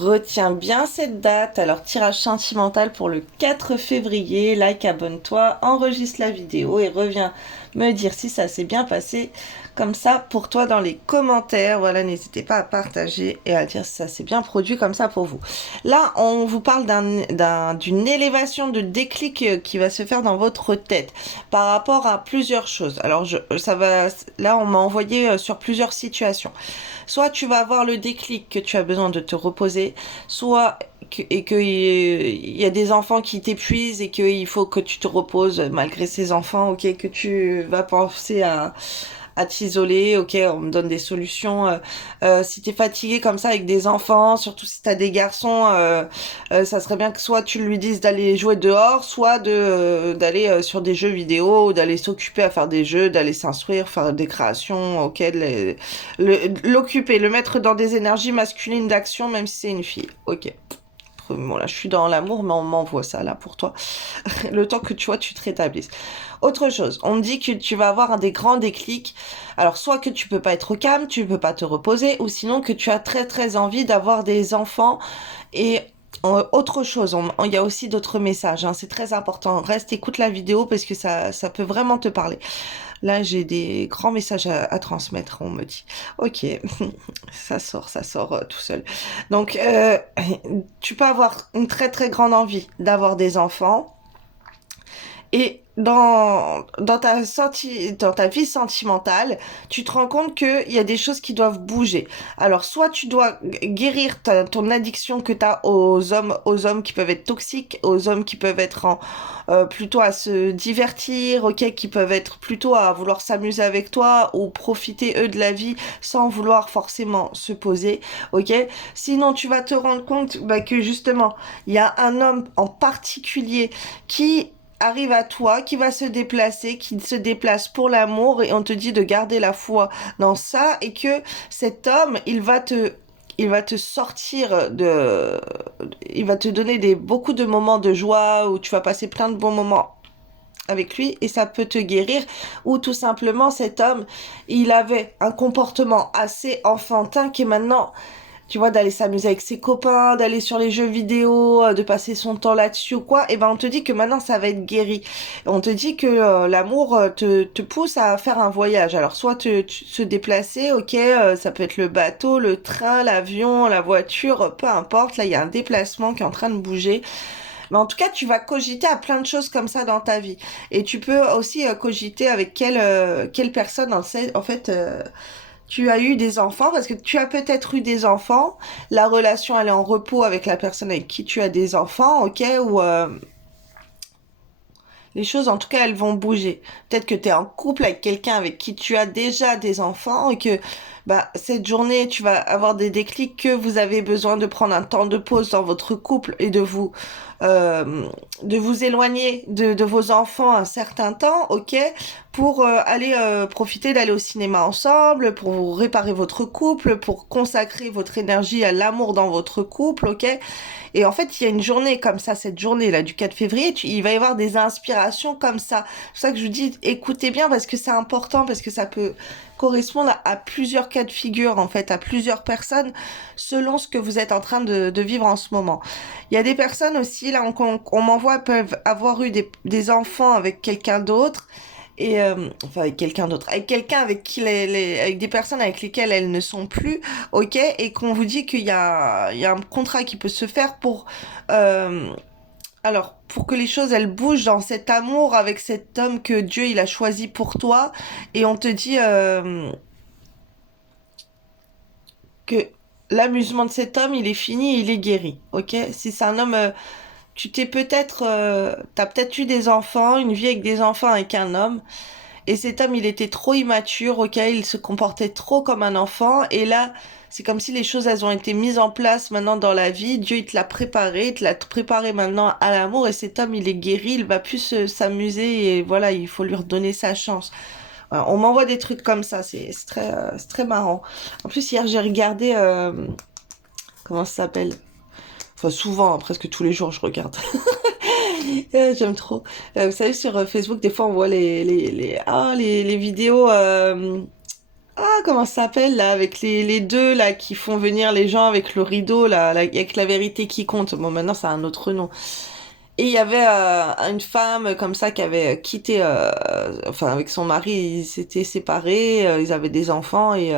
Retiens bien cette date. Alors, tirage sentimental pour le 4 février. Like, abonne-toi, enregistre la vidéo et reviens me dire si ça s'est bien passé comme ça pour toi dans les commentaires. Voilà, n'hésitez pas à partager et à dire si ça s'est bien produit comme ça pour vous. Là, on vous parle d'une élévation de déclic qui va se faire dans votre tête par rapport à plusieurs choses. Alors, là, on m'a envoyé sur plusieurs situations. Soit tu vas avoir le déclic que tu as besoin de te reposer, soit qu'il y a des enfants qui t'épuisent et qu'il faut que tu te reposes malgré ces enfants, ok, que tu vas penser à t'isoler, ok, on me donne des solutions. Si t'es fatigué comme ça avec des enfants, surtout si t'as des garçons, ça serait bien que soit tu lui dises d'aller jouer dehors, soit d'aller sur des jeux vidéo, ou d'aller s'occuper à faire des jeux, d'aller s'instruire, faire des créations, ok, l'occuper, le mettre dans des énergies masculines d'action, même si c'est une fille, ok. Bon, là, je suis dans l'amour, mais on m'envoie ça, là, pour toi. Le temps que, tu vois, tu te rétablisses. Autre chose, on me dit que tu vas avoir des grands déclics. Alors, soit que tu peux pas être calme, tu peux pas te reposer, ou sinon que tu as très, très envie d'avoir des enfants. Et autre chose, il y a aussi d'autres messages, hein, c'est très important. Reste, écoute la vidéo parce que ça peut vraiment te parler. Là, j'ai des grands messages à transmettre, on me dit. Ok, ça sort tout seul. Donc, tu peux avoir une très très grande envie d'avoir des enfants. Et dans ta vie sentimentale, tu te rends compte qu'il y a des choses qui doivent bouger. Alors, soit tu dois guérir ton addiction que tu as aux hommes qui peuvent être toxiques, aux hommes qui peuvent être plutôt à se divertir, ok, qui peuvent être plutôt à vouloir s'amuser avec toi ou profiter eux de la vie sans vouloir forcément se poser, ok. Sinon, tu vas te rendre compte que justement, il y a un homme en particulier qui arrive à toi, qui va se déplacer, qui se déplace pour l'amour et on te dit de garder la foi dans ça et que cet homme, il va te sortir il va te donner beaucoup de moments de joie où tu vas passer plein de bons moments avec lui et ça peut te guérir ou tout simplement cet homme, il avait un comportement assez enfantin qui est maintenant tu vois, d'aller s'amuser avec ses copains, d'aller sur les jeux vidéo, de passer son temps là-dessus ou quoi, et ben on te dit que maintenant ça va être guéri. On te dit que l'amour te pousse à faire un voyage. Alors soit se déplacer, ok, ça peut être le bateau, le train, l'avion, la voiture, peu importe, là il y a un déplacement qui est en train de bouger. Mais en tout cas, tu vas cogiter à plein de choses comme ça dans ta vie. Et tu peux aussi cogiter avec quelle personne, en fait, tu as eu des enfants, parce que tu as peut-être eu des enfants, la relation elle est en repos avec la personne avec qui tu as des enfants, ok, ou les choses en tout cas elles vont bouger. Peut-être que tu es en couple avec quelqu'un avec qui tu as déjà des enfants et que cette journée tu vas avoir des déclics que vous avez besoin de prendre un temps de pause dans votre couple et euh, de vous éloigner de vos enfants un certain temps, ok, pour aller profiter d'aller au cinéma ensemble, pour vous réparer votre couple, pour consacrer votre énergie à l'amour dans votre couple, ok. Et en fait, il y a une journée comme ça, cette journée-là du 4 février, il va y avoir des inspirations comme ça. C'est pour ça que je vous dis, écoutez bien parce que c'est important, parce que ça peut correspondre à plusieurs cas de figure, en fait, à plusieurs personnes, selon ce que vous êtes en train de vivre en ce moment. Il y a des personnes aussi, là, on m'envoie, peuvent avoir eu des enfants avec quelqu'un d'autre, et enfin avec quelqu'un d'autre, avec quelqu'un avec qui avec des personnes avec lesquelles elles ne sont plus, ok, et qu'on vous dit qu'il y a un contrat qui peut se faire pour pour que les choses elles bougent dans cet amour avec cet homme que Dieu il a choisi pour toi, et on te dit que l'amusement de cet homme il est fini, il est guéri, ok. Si c'est un homme t'as peut-être eu des enfants, une vie avec des enfants avec un homme. Et cet homme, il était trop immature, ok, il se comportait trop comme un enfant. Et là, c'est comme si les choses, elles ont été mises en place maintenant dans la vie. Dieu, il te l'a préparé maintenant à l'amour. Et cet homme, il est guéri, il va plus s'amuser. Et voilà, il faut lui redonner sa chance. Voilà, on m'envoie des trucs comme ça, c'est très marrant. En plus, hier, j'ai regardé, comment ça s'appelle? Enfin, souvent, hein, presque tous les jours, je regarde. J'aime trop. Vous savez, sur Facebook, des fois, on voit les vidéos. Ah, comment ça s'appelle là, avec les deux là qui font venir les gens avec le rideau là, avec la vérité qui compte. Bon, maintenant ça a un autre nom. Et il y avait une femme comme ça qui avait quitté, enfin avec son mari, ils s'étaient séparés, ils avaient des enfants et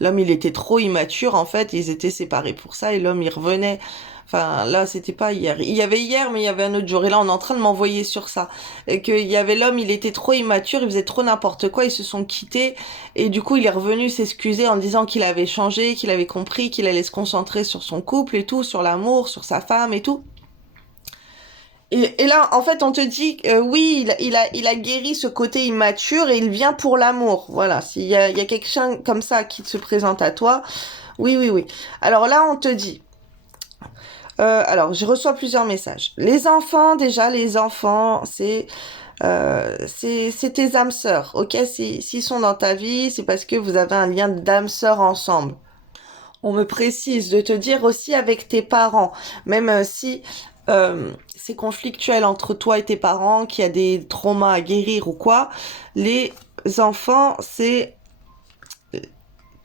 l'homme il était trop immature en fait, ils étaient séparés pour ça et l'homme il revenait. Enfin là c'était pas hier, il y avait hier mais il y avait un autre jour et là on est en train de m'envoyer sur ça et qu'il y avait l'homme il était trop immature, il faisait trop n'importe quoi, ils se sont quittés et du coup il est revenu s'excuser en disant qu'il avait changé, qu'il avait compris, qu'il allait se concentrer sur son couple et tout, sur l'amour, sur sa femme et tout. Et là, en fait, on te dit, oui, il a guéri ce côté immature et il vient pour l'amour. Voilà, il y a quelqu'un comme ça qui se présente à toi, oui, oui, oui. Alors là, on te dit, alors, je reçois plusieurs messages. Les enfants, déjà, les enfants, c'est tes âmes sœurs, ok? S'ils sont dans ta vie, c'est parce que vous avez un lien d'âme sœur ensemble. On me précise de te dire aussi avec tes parents, même si c'est conflictuel entre toi et tes parents, qu'il y a des traumas à guérir ou quoi, les enfants, c'est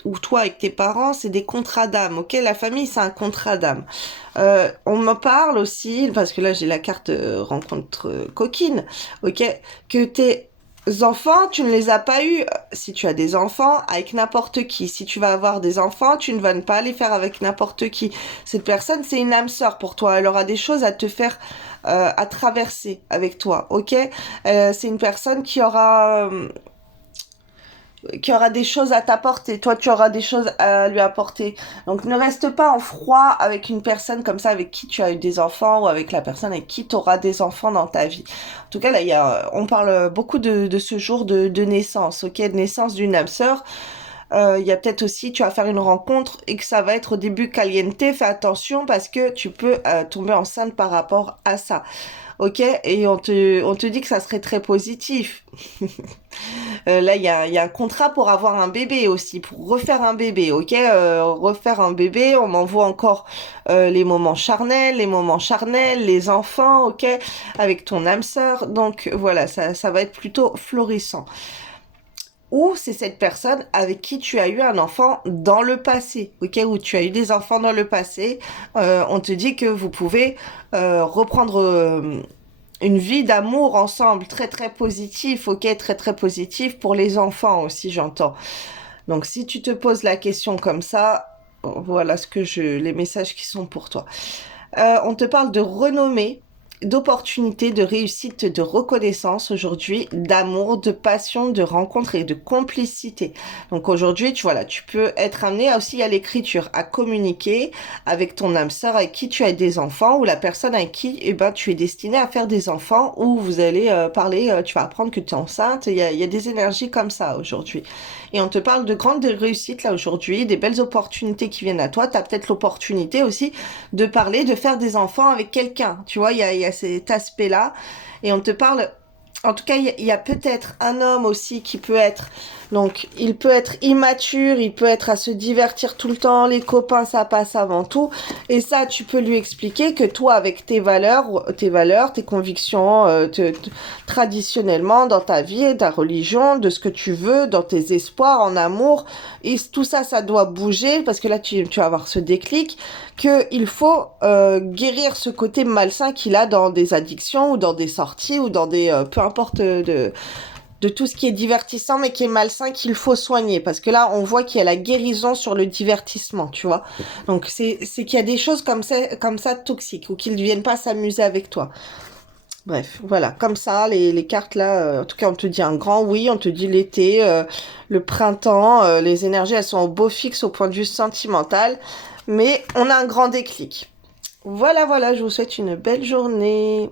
ou toi avec tes parents, c'est des contrats d'âme, ok? La famille, c'est un contrat d'âme. On me parle aussi, parce que là j'ai la carte rencontre coquine, ok? Que tes enfants, tu ne les as pas eus, si tu as des enfants, avec n'importe qui. Si tu vas avoir des enfants, tu ne vas pas les faire avec n'importe qui. Cette personne, c'est une âme sœur pour toi. Elle aura des choses à te faire, à traverser avec toi, ok? C'est une personne qui aura des choses à t'apporter. Toi, tu auras des choses à lui apporter. Donc, ne reste pas en froid avec une personne comme ça avec qui tu as eu des enfants ou avec la personne avec qui tu auras des enfants dans ta vie. En tout cas, là, on parle beaucoup de ce jour de naissance, ok, de naissance d'une âme sœur. Il y a peut-être aussi, tu vas faire une rencontre et que ça va être au début caliente. Fais attention parce que tu peux tomber enceinte par rapport à ça. Ok? Et on te dit que ça serait très positif. Là, il y a un contrat pour avoir un bébé aussi, pour refaire un bébé, ok? Refaire un bébé, on m'envoie encore les moments charnels, les enfants, ok? Avec ton âme sœur. Donc voilà, ça va être plutôt florissant. Ou c'est cette personne avec qui tu as eu un enfant dans le passé, ok? Ou tu as eu des enfants dans le passé. On te dit que vous pouvez reprendre une vie d'amour ensemble, très très positif, ok, très très positif pour les enfants aussi, j'entends. Donc si tu te poses la question comme ça, voilà les messages qui sont pour toi. On te parle de renommée, d'opportunités, de réussite, de reconnaissance aujourd'hui, d'amour, de passion, de rencontre et de complicité. Donc aujourd'hui, tu peux être amené aussi à l'écriture, à communiquer avec ton âme sœur avec qui tu as des enfants ou la personne avec qui tu es destiné à faire des enfants ou vous allez parler, tu vas apprendre que tu es enceinte. Il y a des énergies comme ça aujourd'hui. Et on te parle de grandes réussites là aujourd'hui, des belles opportunités qui viennent à toi. Tu as peut-être l'opportunité aussi de parler, de faire des enfants avec quelqu'un. Tu vois, il y a cet aspect-là. Et on te parle, en tout cas, il y a peut-être un homme aussi qui peut être, donc il peut être immature, il peut être à se divertir tout le temps, les copains ça passe avant tout. Et ça, tu peux lui expliquer que toi, avec tes valeurs, tes convictions, traditionnellement dans ta vie, ta religion, de ce que tu veux, dans tes espoirs, en amour, et tout ça, ça doit bouger parce que là, tu vas avoir ce déclic qu'il faut guérir ce côté malsain qu'il a dans des addictions ou dans des sorties ou dans des peu importe de tout ce qui est divertissant mais qui est malsain qu'il faut soigner parce que là on voit qu'il y a la guérison sur le divertissement, tu vois. Donc c'est qu'il y a des choses comme ça toxiques ou qu'ils ne viennent pas s'amuser avec toi. Bref, voilà, comme ça, les cartes là, en tout cas, on te dit un grand oui, on te dit l'été, le printemps, les énergies, elles sont au beau fixe au point de vue sentimental, mais on a un grand déclic. Voilà, voilà, je vous souhaite une belle journée.